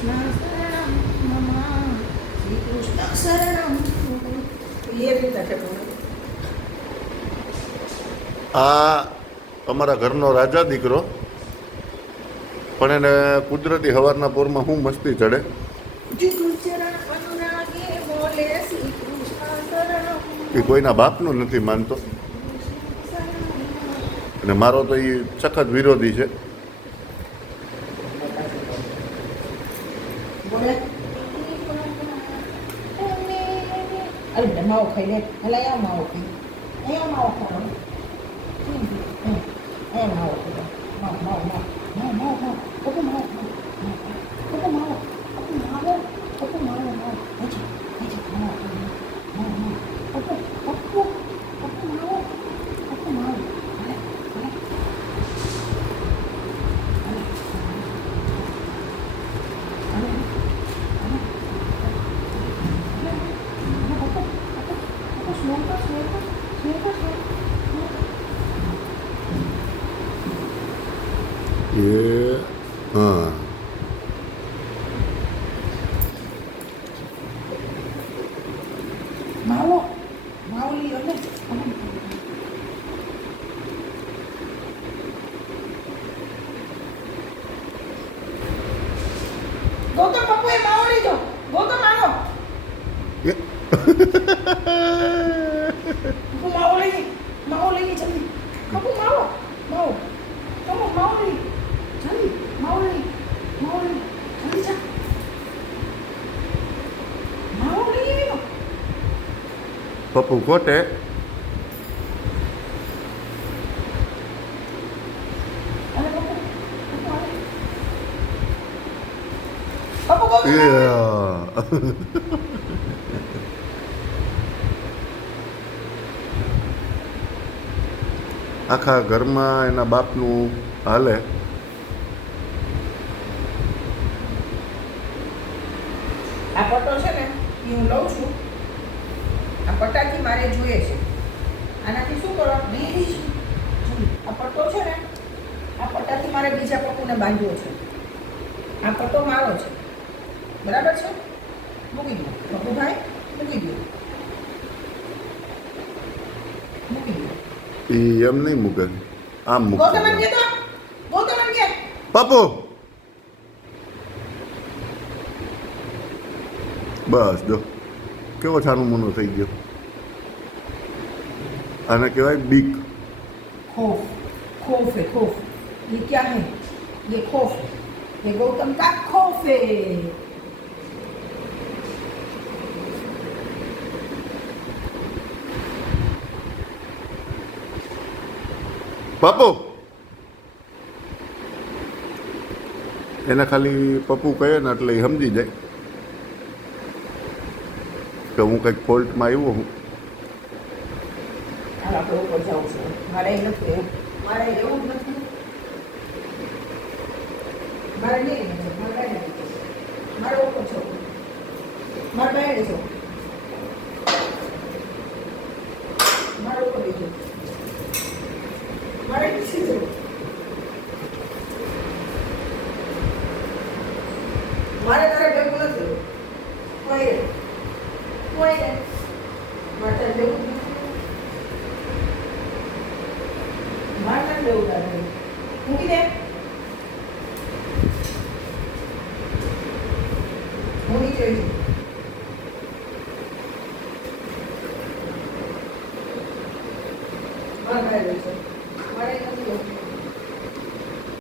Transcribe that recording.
કૃષ્ણ શરણમ મમ શ્રી કૃષ્ણ શરણમ એ રીતે છે. આ અમારા ઘરનો રાજા દીકરો, પણ એને કુદરતી હવારના પોરમાં શું મસ્તી ચડે. એ કોઈના બાપનું નથી માનતો, અને મારો તો એ સખત વિરોધી છે. માવો ખાઈ લે, ભલા આવ માવો ખાઈ, અહીંયા માવો ખાવ, અહીંયા માવો ખાવ, માવો માવો માવો માવો માવો માવો માવો માવો માવો હા, માવો માવો લીધો ને ગૌતમ પપ્પુએ માવો લીધો. ગૌતમ આવો માવો લઈ જલ્દી. પપ્પુ માવો માવો ચલો માવો લઈ જલ્દી. માવો લઈ જલ્દી જા. માવો લઈ આવ્યો. પપ્પુ ખોટે. આખા ઘરમાં એના બાપનું હાલે. આ પટ્ટો છે ને એ હું લઉં છું. આ પટ્ટાથી મારે જોઈએ છે. આનાથી શું કરો? આ પટ્ટો છે ને, આ પટ્ટાથી મારે બીજા પપ્પુને બાંધવો છે. આ પટ્ટો મારો છે, બરાબર છે? મૂકી દો પપ્પુભાઈ, મૂકી દો. એ એમ નહીં મૂકે, આમ મૂકે. ગૌતમ કે પપ્પુ બસ જો કેવો છાનું મોનો થઈ ગયો. આને કહેવાય બીક. खौफ, खौफ है खौफ. ये क्या है? ये खौफ है. ये गौतम का खौफ है. પપ્પુ એને ખાલી પપ્પુ કહે ને એટલે એ સમજી જાય કે હું કંઈક ફોલ્ટમાં આવ્યો હું. આપણે ઉપર જવું છે. મારે નથી, મારે એવું જ નથી. મારે નહીં, મારે નથી. મારે ઉપર જવું, મારે બહાર જવું, મારે ઉપર જવું, મારે નીચે જવું, મારે તારે ભેગું નથી. કોઈ મારે તારે ભેગું નથી. મારે લેવું તારે મૂકી દે. હું નીચે છું. મારે નથી. મારે નથી.